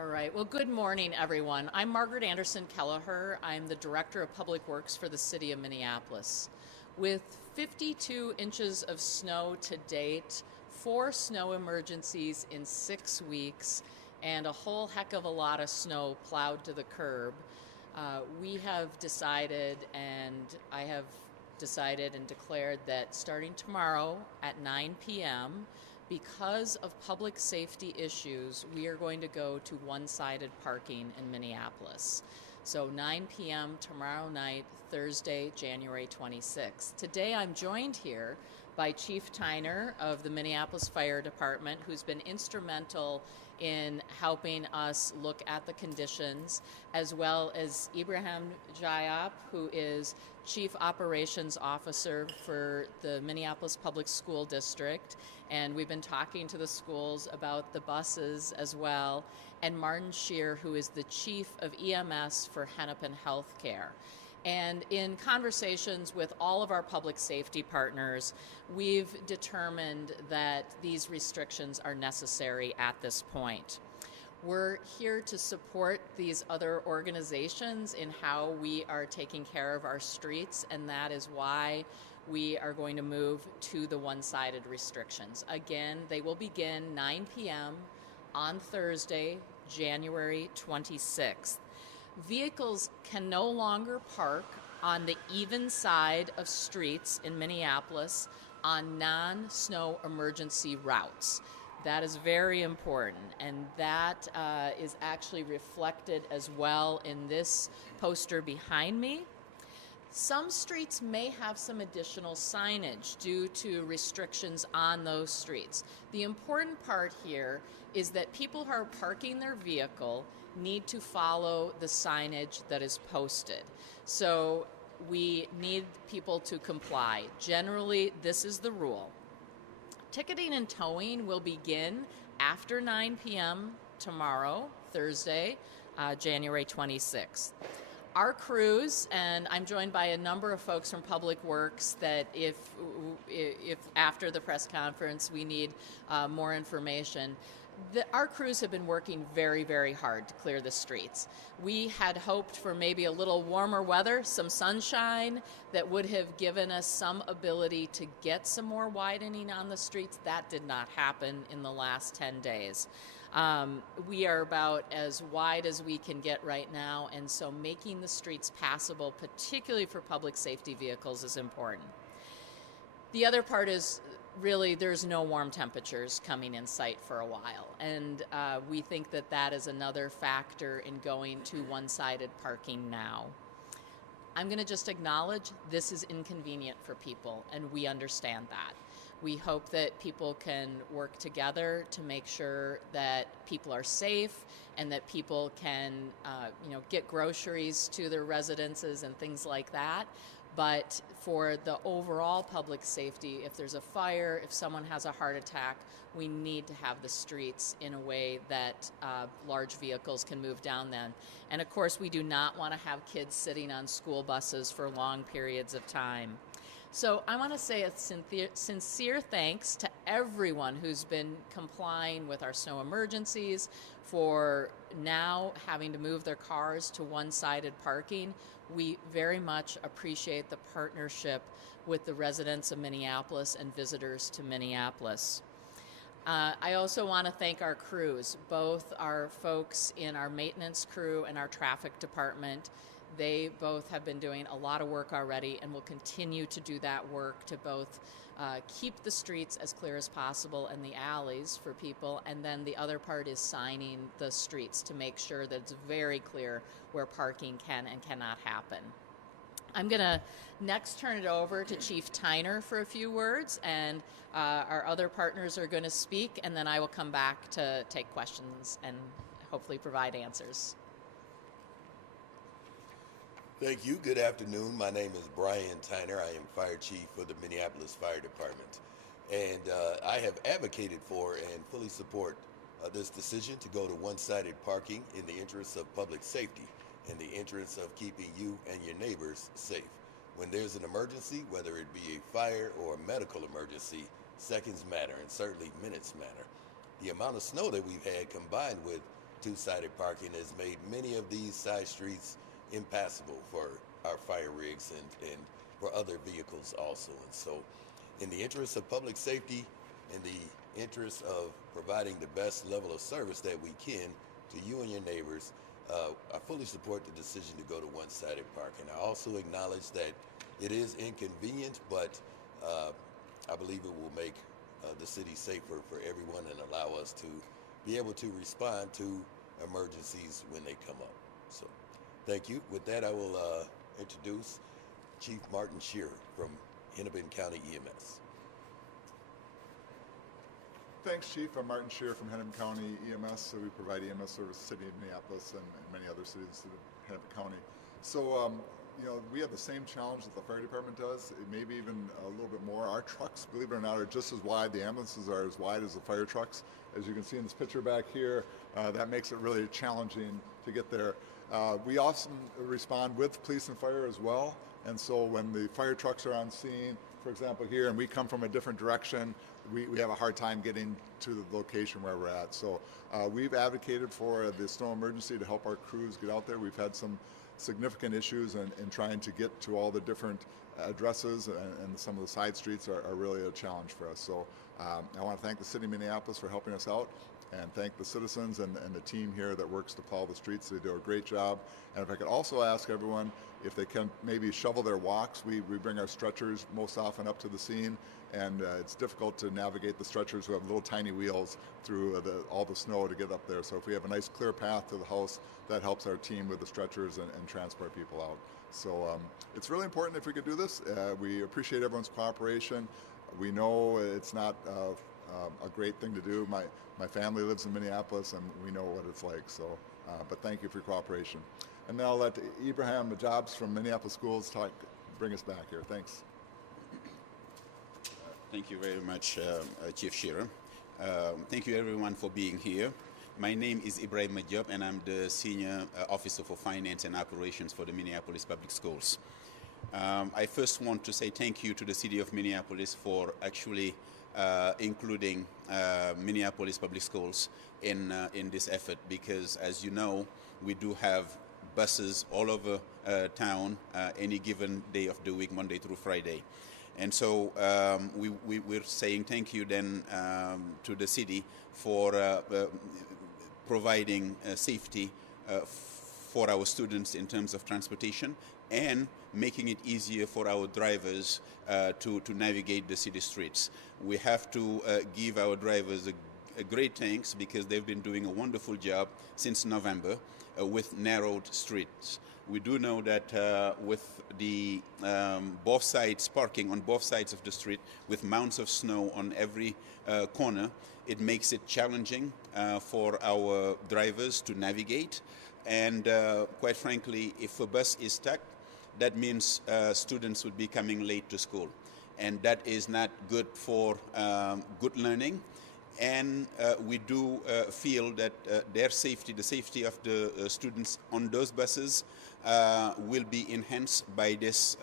All right. Well, good morning, everyone. I'm Margaret Anderson Kelleher. I'm the Director of Public Works for the City of Minneapolis. With 52 inches of snow to date, 4 snow emergencies in 6 weeks, and a whole heck of a lot of snow plowed to the curb, we have decided, and I have decided and declared that starting tomorrow at 9 p.m., because of public safety issues, we are going to go to one-sided parking in Minneapolis. So 9 p.m. tomorrow night, Thursday, January 26th. Today I'm joined here by Chief Tyner of the Minneapolis Fire Department, who's been instrumental in helping us look at the conditions, as well as Ibrahim Jayap, who is Chief Operations Officer for the Minneapolis Public School District, and we've been talking to the schools about the buses as well, and Martin Scheer, who is the Chief of EMS for Hennepin Healthcare. And in conversations with all of our public safety partners, we've determined that these restrictions are necessary at this point. We're here to support these other organizations in how we are taking care of our streets, and that is why we are going to move to the one-sided restrictions. Again, they will begin 9 p.m. on Thursday, January 26th. Vehicles can no longer park on the even side of streets in Minneapolis on non-snow emergency routes. That is very important, and that is actually reflected as well in this poster behind me. Some streets may have some additional signage due to restrictions on those streets. The important part here is that people who are parking their vehicle need to follow the signage that is posted. So we need people to comply. Generally, this is the rule. Ticketing and towing will begin after 9 p.m. tomorrow, Thursday, January 26th. Our crews, and I'm joined by a number of folks from Public Works, that if after the press conference we need more information, our crews have been working very, very hard to clear the streets. We had hoped for maybe a little warmer weather, some sunshine, that would have given us some ability to get some more widening on the streets. That did not happen in the last 10 days. We are about as wide as we can get right now, and so making the streets passable, particularly for public safety vehicles, is important. The other part is really there's no warm temperatures coming in sight for a while, and we think that that is another factor in going to one-sided parking now. I'm going to just acknowledge this is inconvenient for people, and we understand that. We hope that people can work together to make sure that people are safe and that people can get groceries to their residences and things like that. But for the overall public safety, if there's a fire, if someone has a heart attack, we need to have the streets in a way that large vehicles can move down them. And of course, we do not want to have kids sitting on school buses for long periods of time. So I want to say a sincere thanks to everyone who's been complying with our snow emergencies, for now having to move their cars to one-sided parking. We very much appreciate the partnership with the residents of Minneapolis and visitors to Minneapolis. I also want to thank our crews, both our folks in our maintenance crew and our traffic department. They both have been doing a lot of work already and will continue to do that work to both keep the streets as clear as possible and the alleys for people, and then the other part is signing the streets to make sure that it's very clear where parking can and cannot happen. I'm going to next turn it over to Chief Tyner for a few words, and our other partners are going to speak, and then I will come back to take questions and hopefully provide answers. Thank you. Good afternoon. My name is Brian Tyner. I am Fire Chief for the Minneapolis Fire Department. And I have advocated for and fully support this decision to go to one-sided parking in the interest of public safety, in the interest of keeping you and your neighbors safe. When there's an emergency, whether it be a fire or a medical emergency, seconds matter, and certainly minutes matter. The amount of snow that we've had, combined with two-sided parking has made many of these side streets impassable for our fire rigs and for other vehicles also. And so in the interest of public safety, in the interest of providing the best level of service that we can to you and your neighbors, I fully support the decision to go to one-sided parking. I also acknowledge that it is inconvenient, but I believe it will make the city safer for everyone and allow us to be able to respond to emergencies when they come up. So thank you. With that, I will introduce Chief Martin Shearer from Hennepin County EMS. Thanks, Chief. I'm Martin Shearer from Hennepin County EMS. So we provide EMS service to the City of Minneapolis and many other cities in Hennepin County. So, we have the same challenge that the fire department does, maybe even a little bit more. Our trucks, believe it or not, are just as wide. The ambulances are as wide as the fire trucks. As you can see in this picture back here, that makes it really challenging to get there. We often respond with police and fire as well. And so when the fire trucks are on scene, for example here, and we come from a different direction, we have a hard time getting to the location where we're at. So we've advocated for the snow emergency to help our crews get out there. We've had some significant issues in trying to get to all the different addresses, and some of the side streets are really a challenge for us. So I want to thank the City of Minneapolis for helping us out, and thank the citizens and the team here that works to plow the streets. They do a great job. And if I could also ask everyone if they can maybe shovel their walks. We bring our stretchers most often up to the scene, and it's difficult to navigate the stretchers who have little tiny wheels through all the snow to get up there. So if we have a nice clear path to the house, that helps our team with the stretchers and transport people out. So it's really important if we could do this. We appreciate everyone's cooperation. We know it's not a great thing to do. My family lives in Minneapolis, and we know what it's like. So, but thank you for your cooperation. And now I'll let Ibrahim Jobs from Minneapolis Schools bring us back here. Thanks. Thank you very much, Chief Shearer. Thank you everyone for being here. My name is Ibrahim Majab, and I'm the Senior Officer for Finance and Operations for the Minneapolis Public Schools. I first want to say thank you to the City of Minneapolis for actually including Minneapolis Public Schools in this effort, because as you know, we do have buses all over town any given day of the week, Monday through Friday. And so we're saying thank you then to the city for providing safety for our students in terms of transportation, and making it easier for our drivers to navigate the city streets. We have to give our drivers a great thanks, because they've been doing a wonderful job since November with narrowed streets. We do know that with the both sides, parking on both sides of the street with mounds of snow on every corner, it makes it challenging for our drivers to navigate. And quite frankly, if a bus is stuck, that means students would be coming late to school. And that is not good for good learning. And we do feel that their safety, the safety of the students on those buses, will be enhanced by this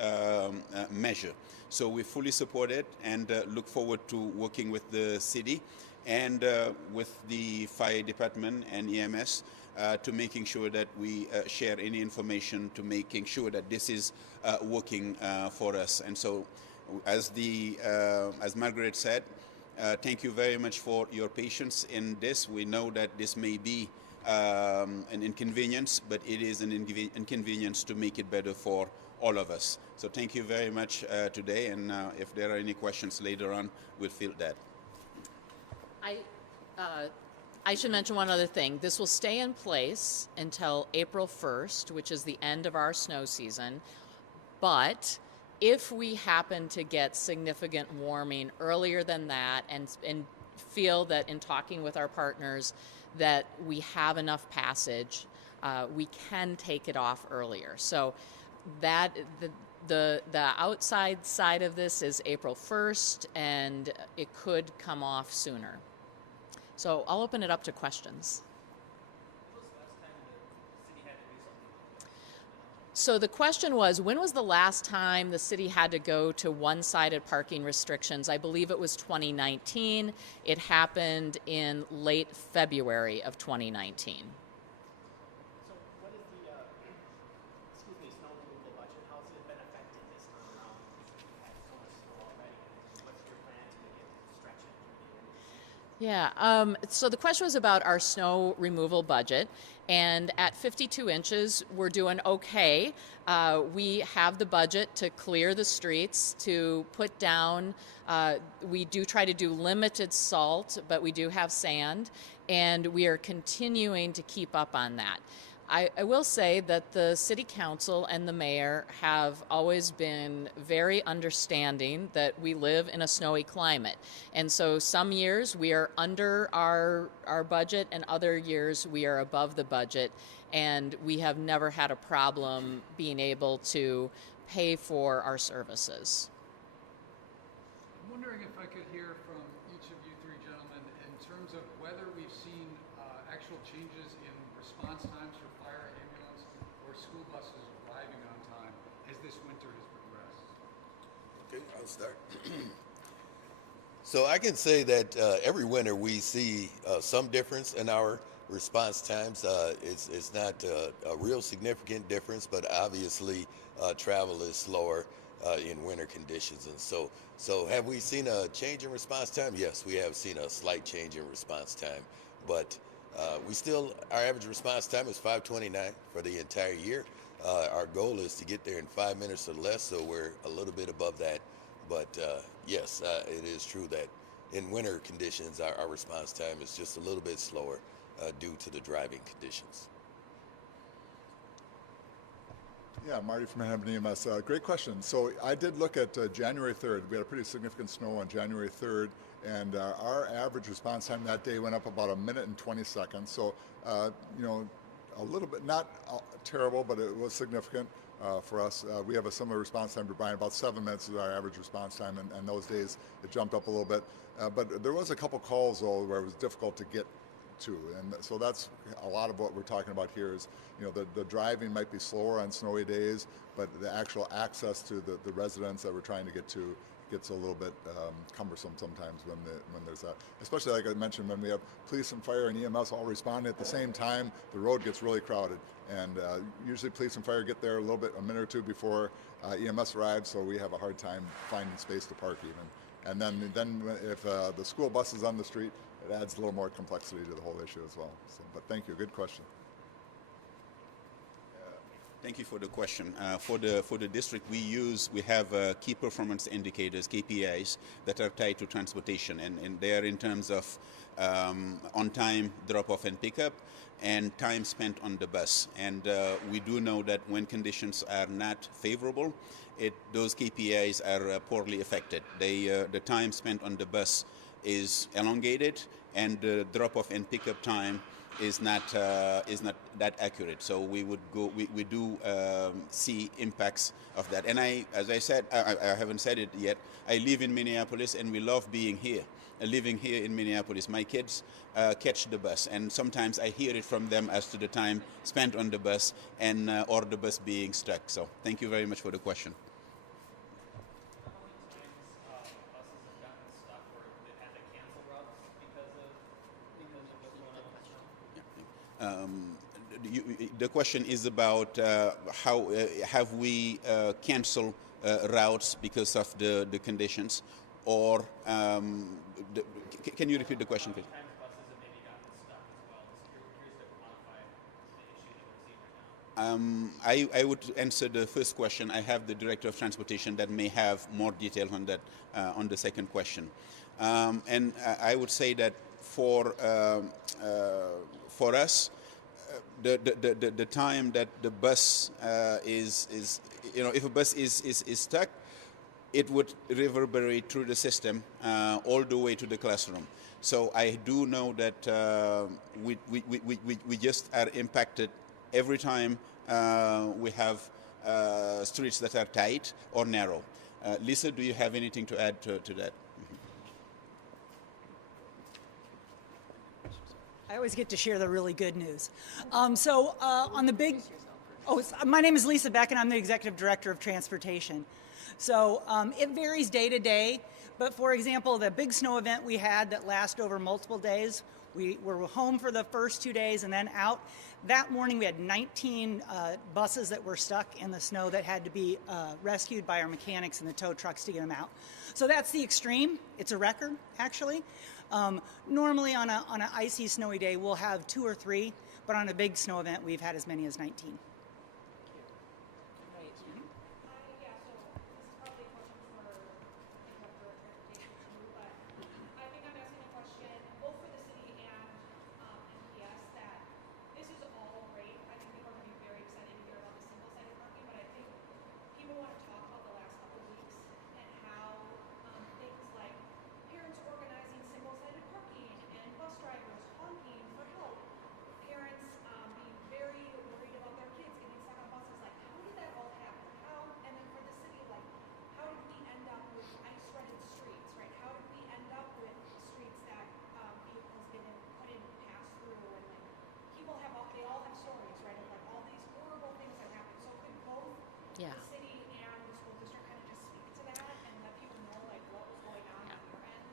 measure. So we fully support it, and look forward to working with the city and with the fire department and EMS to making sure that we share any information, to making sure that this is working for us. And so, as Margaret said, thank you very much for your patience in this. We know that this may be an inconvenience, but it is an inconvenience to make it better for all of us. So thank you very much today, and if there are any questions later on, we'll field that. I should mention one other thing. This will stay in place until April 1st, which is the end of our snow season. But if we happen to get significant warming earlier than that, and feel that in talking with our partners that we have enough passage, we can take it off earlier. So that the outside side of this is April 1st, and it could come off sooner. So I'll open it up to questions. So the question was, when was the last time the city had to go to one-sided parking restrictions? I believe it was 2019. It happened in late February of 2019. Yeah, so the question was about our snow removal budget, and at 52 inches, we're doing okay. We have the budget to clear the streets, to put down, we do try to do limited salt, but we do have sand, and we are continuing to keep up on that. I will say that the city council and the mayor have always been very understanding that we live in a snowy climate. And so some years we are under our budget, and other years we are above the budget. And we have never had a problem being able to pay for our services. I'm wondering if I could hear from each of you three gentlemen in terms of whether we've seen actual changes in response times for fire, ambulance, or school buses arriving on time as this winter has progressed. Okay, I'll start. So I can say that every winter we see some difference in our response times. It's not a real significant difference, but obviously travel is slower in winter conditions. And so have we seen a change in response time? Yes, we have seen a slight change in response time, but our average response time is 5:29 for the entire year. Our goal is to get there in 5 minutes or less, so we're a little bit above that. But yes, it is true that in winter conditions, our response time is just a little bit slower due to the driving conditions. Yeah, Marty from Hennepin EMS. Great question. So I did look at January 3rd. We had a pretty significant snow on January 3rd, and our average response time that day went up about 1 minute and 20 seconds. So, a little bit, not terrible, but it was significant for us. We have a similar response time to Brian. About 7 minutes is our average response time, and those days it jumped up a little bit. But there was a couple calls, though, where it was difficult to get to, and so that's a lot of what we're talking about here is, the driving might be slower on snowy days, but the actual access to the residents that we're trying to get to gets a little bit cumbersome sometimes when there's that. Especially like I mentioned, when we have police and fire and EMS all responding at the same time, the road gets really crowded, and usually police and fire get there a minute or two before EMS arrives, so we have a hard time finding space to park even. And then if the school bus is on the street, it adds a little more complexity to the whole issue as well. So, but thank you, good question. Thank you for the question. For the district, we have key performance indicators, KPIs, that are tied to transportation, and they are in terms of on-time drop-off and pickup, and time spent on the bus. And we do know that when conditions are not favorable, those KPIs are poorly affected. The time spent on the bus is elongated, and the drop-off and pickup time is not that accurate. So we do see impacts of that. And as I said, I haven't said it yet, I live in Minneapolis, and we love being here. Living here in Minneapolis, my kids catch the bus, and sometimes I hear it from them as to the time spent on the bus and or the bus being stuck. So thank you very much for the question. The question is about how have we canceled routes because of the conditions, or can you repeat the question, please? I would answer the first question. I have the Director of Transportation that may have more detail on that, on the second question. And I would say that for us, the time that the bus is if a bus is stuck, it would reverberate through the system all the way to the classroom. So I do know that we just are impacted every time we have streets that are tight or narrow. Lisa, do you have anything to add to that? I always get to share the really good news. On the big, my name is Lisa Beck, and I'm the Executive Director of Transportation. So it varies day to day, but for example, the big snow event we had that lasted over multiple days, we were home for the first 2 days and then out. That morning we had 19 buses that were stuck in the snow that had to be rescued by our mechanics and the tow trucks to get them out. So that's the extreme. It's a record, actually. Normally on an icy, snowy day, we'll have 2 or 3, but on a big snow event, we've had as many as 19. Yeah, so this is probably a question for Director of Transportation too, but I think I'm asking a question both for the city and MPS that this is all great. I think people are going to be very excited to hear about the single-sided parking, but I think people want to talk about the last couple of weeks and how things like parents organizing single-sided parking and bus drivers honking for help, parents being very worried about their kids getting stuck on buses. Like, how did that all happen? And then for the city, like, how did we end up with ice-rutted streets, right? How did we end up with streets that vehicles couldn't pass through? And like, they all have stories, right? Of like all these horrible things that happened. So could both the city and the school district kind of just speak to that and let people know like what was going on your end?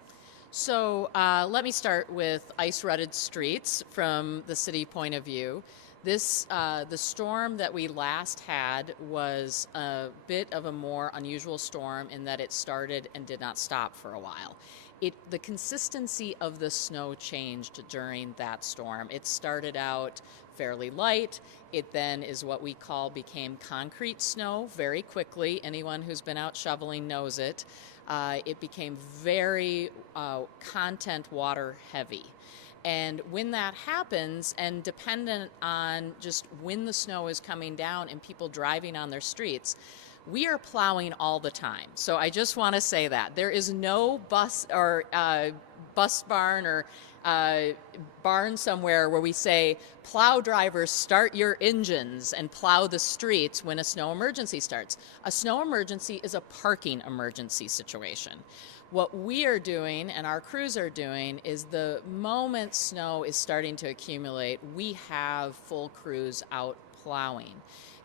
So let me start with ice-rutted streets from the city point of view. This the storm that we last had was a bit of a more unusual storm in that it started and did not stop for a while. The consistency of the snow changed during that storm. It started out fairly light. It then is what we became concrete snow very quickly. Anyone who's been out shoveling knows it. It became very content water heavy. And when that happens, and dependent on just when the snow is coming down and people driving on their streets, we are plowing all the time. So I just want to say that. There is no bus or bus barn or barn somewhere where we say, plow drivers, start your engines and plow the streets when a snow emergency starts. A snow emergency is a parking emergency situation. What we are doing and our crews are doing is the moment snow is starting to accumulate, we have full crews out plowing.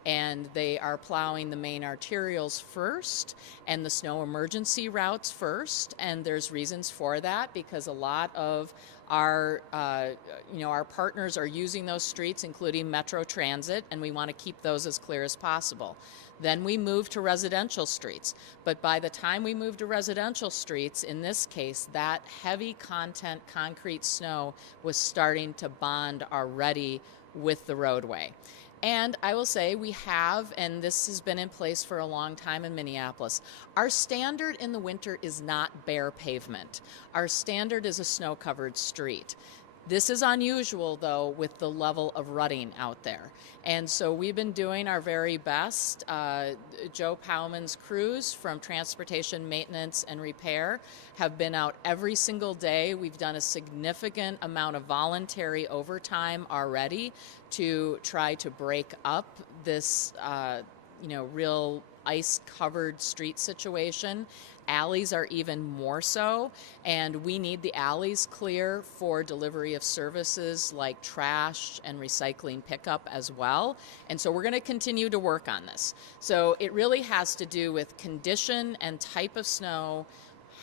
And they are plowing the main arterials first and the snow emergency routes first. And there's reasons for that because a lot of our partners are using those streets, including Metro Transit, and we want to keep those as clear as possible. Then we move to residential streets. But by the time we move to residential streets, in this case, that heavy content concrete snow was starting to bond already with the roadway. And I will say we have, and this has been in place for a long time in Minneapolis, our standard in the winter is not bare pavement. Our standard is a snow-covered street. This is unusual, though, with the level of rutting out there. And so we've been doing our very best. Joe Powman's crews from Transportation Maintenance and Repair have been out every single day. We've done a significant amount of voluntary overtime already to try to break up this, real ice-covered street situation. Alleys are even more so, and we need the alleys clear for delivery of services like trash and recycling pickup as well. And so we're going to continue to work on this. So it really has to do with condition and type of snow,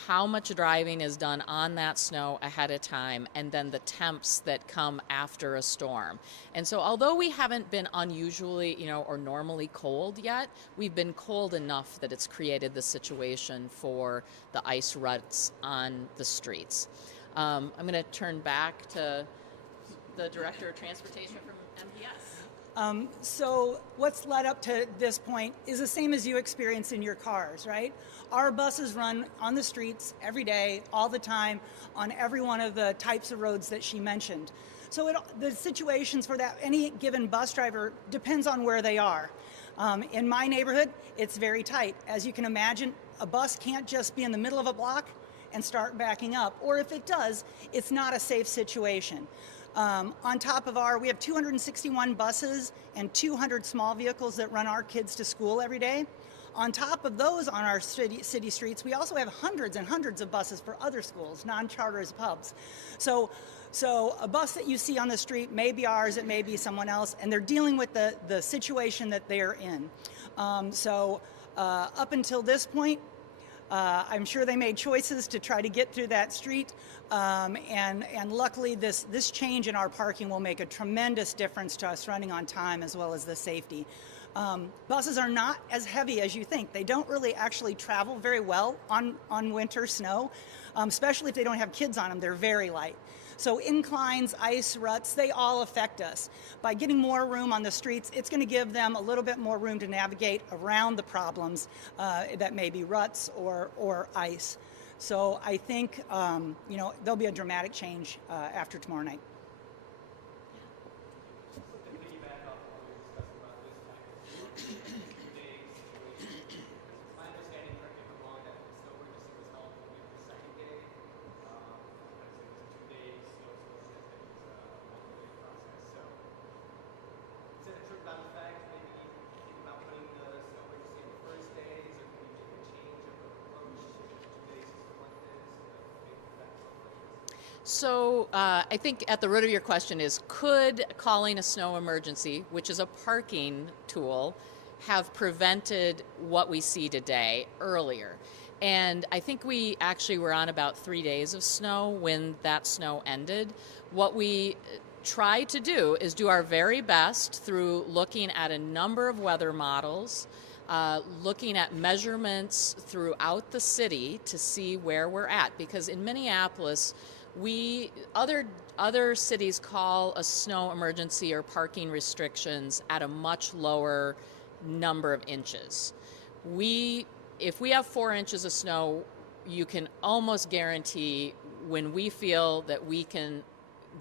how much driving is done on that snow ahead of time, and then the temps that come after a storm. And so although we haven't been unusually, or normally cold yet, we've been cold enough that it's created the situation for the ice ruts on the streets. I'm going to turn back to the Director of Transportation from MPS. So what's led up to this point is the same as you experience in your cars, right? Our buses run on the streets every day, all the time, on every one of the types of roads that she mentioned. So the situations for that, any given bus driver depends on where they are. In my neighborhood, it's very tight. As you can imagine, a bus can't just be in the middle of a block and start backing up. Or if it does, it's not a safe situation. On top of we have 261 buses and 200 small vehicles that run our kids to school every day. On top of those on our city streets, we also have hundreds and hundreds of buses for other schools, non-charters, pubs. So a bus that you see on the street may be ours, it may be someone else, and they're dealing with the situation that they're in. Up until this point, I'm sure they made choices to try to get through that street, and luckily this change in our parking will make a tremendous difference to us running on time as well as the safety. Buses are not as heavy as you think. They don't really actually travel very well on winter snow. especially if they don't have kids on them, they're very light. So inclines, ice, ruts, they all affect us. By getting more room on the streets, it's going to give them a little bit more room to navigate around the problems that may be ruts or ice. So I think, there'll be a dramatic change after tomorrow night. So I think at the root of your question is, could calling a snow emergency, which is a parking tool, have prevented what we see today earlier? And I think we actually were on about 3 days of snow when that snow ended. What we try to do is do our very best through looking at a number of weather models, looking at measurements throughout the city to see where we're at. Because in Minneapolis, other cities call a snow emergency or parking restrictions at a much lower number of inches. If we have 4 inches of snow, you can almost guarantee when we feel that we can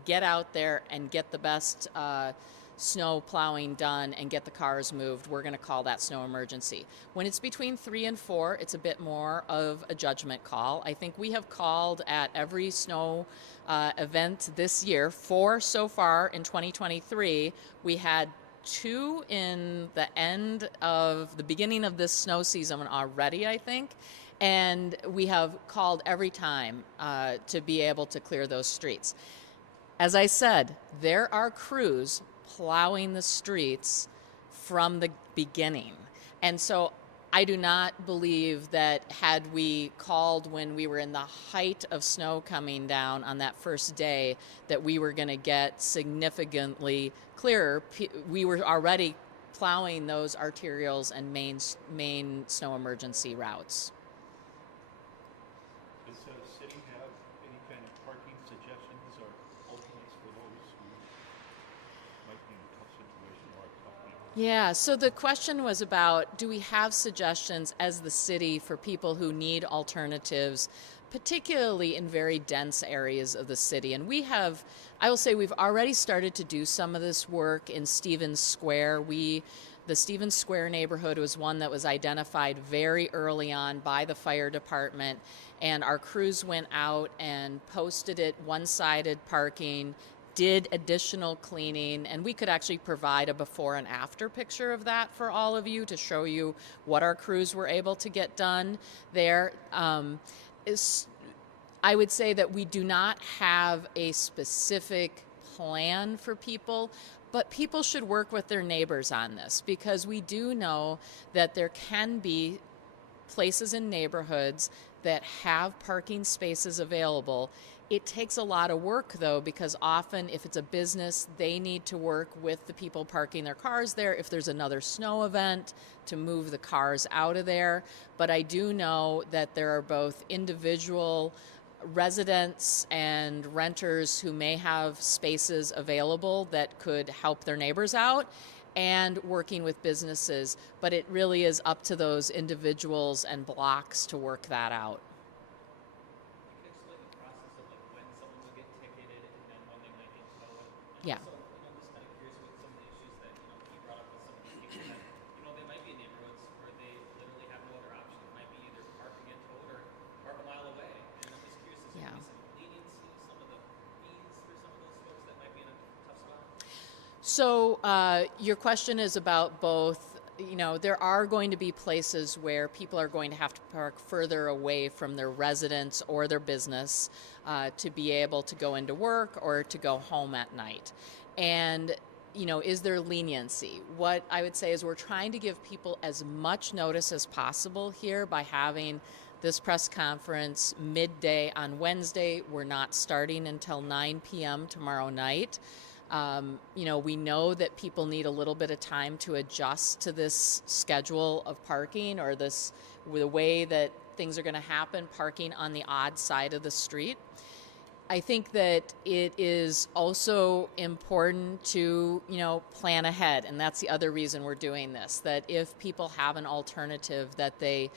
get out there and get the best snow plowing done and get the cars moved, we're going to call that snow emergency. When it's between 3 and 4, it's a bit more of a judgment call. I think we have called at every snow event this year, 4 so far in 2023. We had 2 in the beginning of this snow season already, I think. And we have called every time to be able to clear those streets. As I said, there are crews plowing the streets from the beginning. And so I do not believe that had we called when we were in the height of snow coming down on that first day that we were going to get significantly clearer. We were already plowing those arterials and main snow emergency routes. Does the city have any kind of parking suggestions or alternates for those who might be in a tough situation like talking about? Yeah, so the question was about, do we have suggestions as the city for people who need alternatives, particularly in very dense areas of the city? And I will say we've already started to do some of this work in Stevens Square. The Stevens Square neighborhood was one that was identified very early on by the fire department, and our crews went out and posted it one-sided parking, did additional cleaning, and we could actually provide a before and after picture of that for all of you to show you what our crews were able to get done there. I would say that we do not have a specific plan for people, but people should work with their neighbors on this, because we do know that there can be places in neighborhoods that have parking spaces available. It takes a lot of work, though, because often if it's a business, they need to work with the people parking their cars there if there's another snow event to move the cars out of there. But I do know that there are both individual residents and renters who may have spaces available that could help their neighbors out, and working with businesses. But it really is up to those individuals and blocks to work that out. Yeah. So, I'm just kind of curious with some of the issues that, you brought up with some of these people that, they might be in neighborhoods where they literally have no other option. It might be either parking and towed or park a mile away. And I'm just curious, is there some leniency, some of the fees for some of those folks that might be in a tough spot? So your question is about both, there are going to be places where people are going to have to park further away from their residence or their business to be able to go into work or to go home at night. And, is there leniency? What I would say is we're trying to give people as much notice as possible here by having this press conference midday on Wednesday. We're not starting until 9 p.m. tomorrow night. We know that people need a little bit of time to adjust to this schedule of parking, or the way that things are going to happen, parking on the odd side of the street. I think that it is also important to, plan ahead. And that's the other reason we're doing this, that if people have an alternative, that they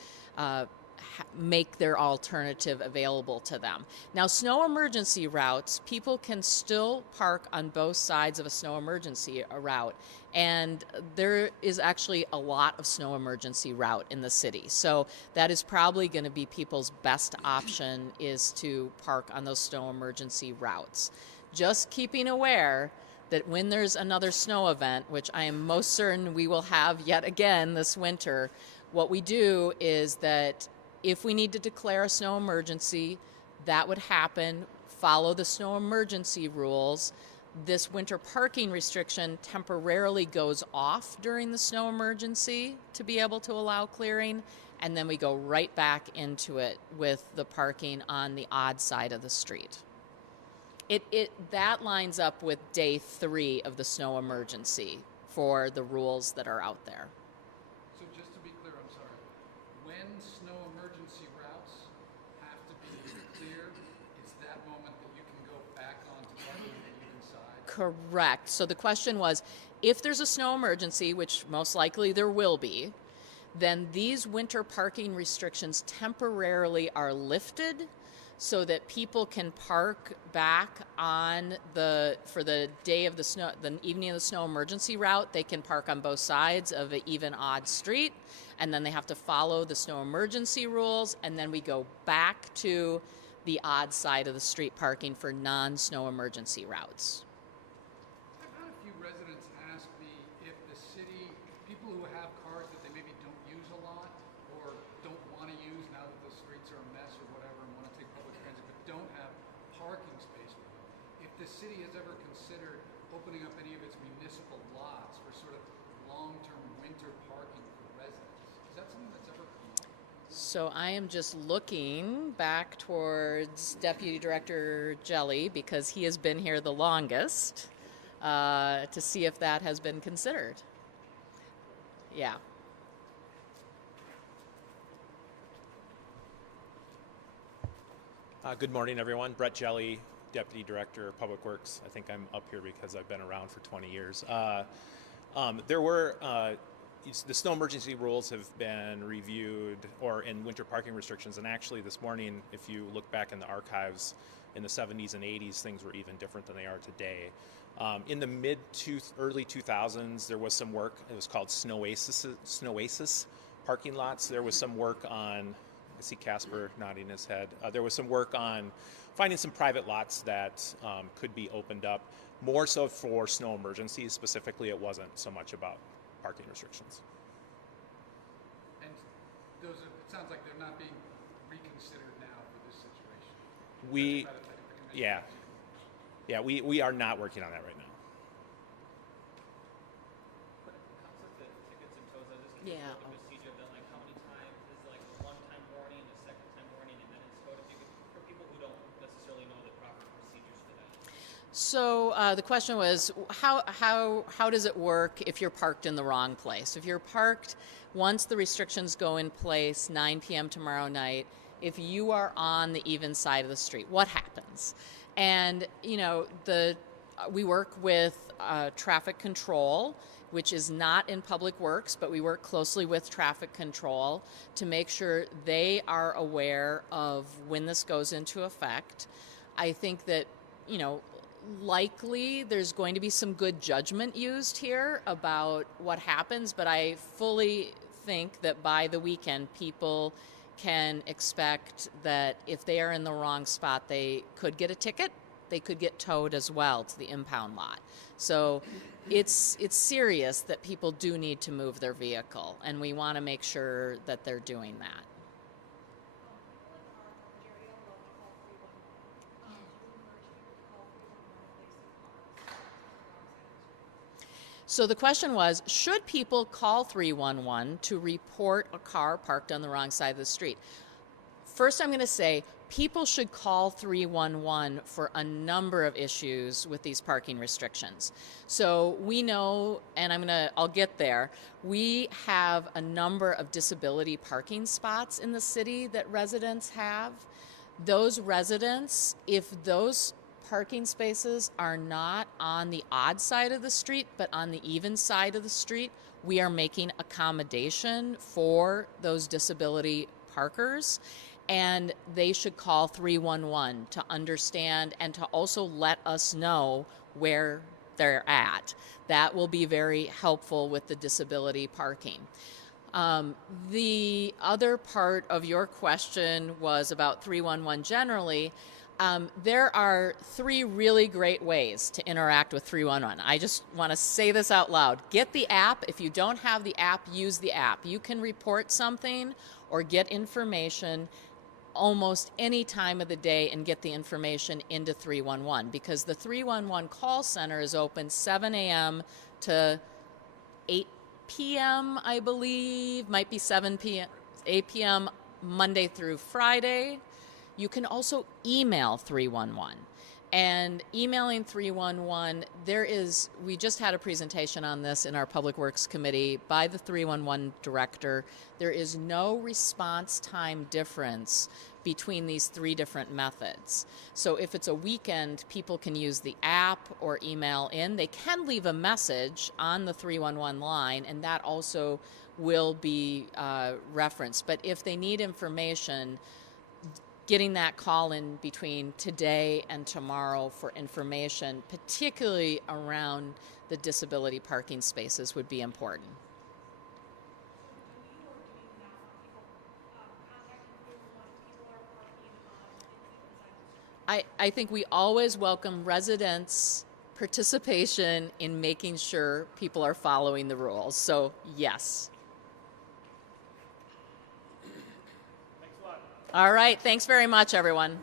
make their alternative available to them. Now, snow emergency routes, people can still park on both sides of a snow emergency route. And there is actually a lot of snow emergency route in the city. So that is probably going to be people's best option, is to park on those snow emergency routes. Just keeping aware that when there's another snow event, which I am most certain we will have yet again this winter, what we do is that if we need to declare a snow emergency, that would happen. Follow the snow emergency rules. This winter parking restriction temporarily goes off during the snow emergency to be able to allow clearing, and then we go right back into it with the parking on the odd side of the street. That lines up with day 3 of the snow emergency for the rules that are out there. So just to be clear, I'm sorry, when snow emergency routes have to be cleared, it's that moment that you can go back onto parking on the even side? Correct. So the question was, if there's a snow emergency, which most likely there will be, then these winter parking restrictions temporarily are lifted so that people can park back on for the day of the evening of the snow emergency route. They can park on both sides of an even odd street, and then they have to follow the snow emergency rules, and then we go back to the odd side of the street parking for non-snow emergency routes. I've had a few residents ask me if the city, people who have cars that they maybe don't use a lot or don't want to use now that the streets are a mess or whatever and want to take public transit but don't have parking space for them, if the city has ever considered opening up any of its municipal lots for sort of long-term winter parking for residents. Is that something that's ever come up? So I am just looking back towards Deputy Director Jelly, because he has been here the longest, to see if that has been considered. Yeah. Good morning, everyone. Brett Jelly, Deputy Director of Public Works. I think I'm up here because I've been around for 20 years. The snow emergency rules have been reviewed, or in winter parking restrictions, and actually this morning, if you look back in the archives, in the 70s and 80s, things were even different than they are today. In the early 2000s, there was some work. It was called Snowasis parking lots. There was some work on, I see Casper nodding his head. There was some work on finding some private lots that could be opened up, more so for snow emergencies. Specifically, it wasn't so much about parking restrictions. And it sounds like they're not being reconsidered now for this situation. We are not working on that right now. When it comes to the tickets and tows, I just curious about the procedure of that, like how many times is it like a one-time warning, a second-time warning, and then it's towed? For people who don't necessarily know the proper procedures for that. So the question was, how does it work if you're parked in the wrong place? If you're parked, once the restrictions go in place, 9 p.m. tomorrow night, if you are on the even side of the street, what happens? And, we work with traffic control, which is not in Public Works, but we work closely with traffic control to make sure they are aware of when this goes into effect. I think that, likely there's going to be some good judgment used here about what happens, but I fully think that by the weekend, people can expect that if they are in the wrong spot, they could get a ticket. They could get towed as well to the impound lot. So it's serious that people do need to move their vehicle, and we want to make sure that they're doing that. So the question was, should people call 311 to report a car parked on the wrong side of the street? First, I'm going to say people should call 311 for a number of issues with these parking restrictions. So we know, and I'll get there, we have a number of disability parking spots in the city that residents have. Those residents, if those parking spaces are not on the odd side of the street, but on the even side of the street, we are making accommodation for those disability parkers, and they should call 311 to understand and to also let us know where they're at. That will be very helpful with the disability parking. The other part of your question was about 311 generally. There are 3 really great ways to interact with 311. I just want to say this out loud. Get the app. If you don't have the app, use the app. You can report something or get information almost any time of the day and get the information into 311, because the 311 call center is open 7 a.m. to 8 p.m., I believe, might be 7 p.m., 8 p.m. Monday through Friday. You can also email 311. And emailing 311, we just had a presentation on this in our Public Works Committee by the 311 director. There is no response time difference between these 3 different methods. So if it's a weekend, people can use the app or email in. They can leave a message on the 311 line, and that also will be referenced. But if they need information, getting that call in between today and tomorrow for information, particularly around the disability parking spaces, would be important. I think we always welcome residents' participation in making sure people are following the rules. So, yes. Thanks a lot. All right. Thanks very much, everyone.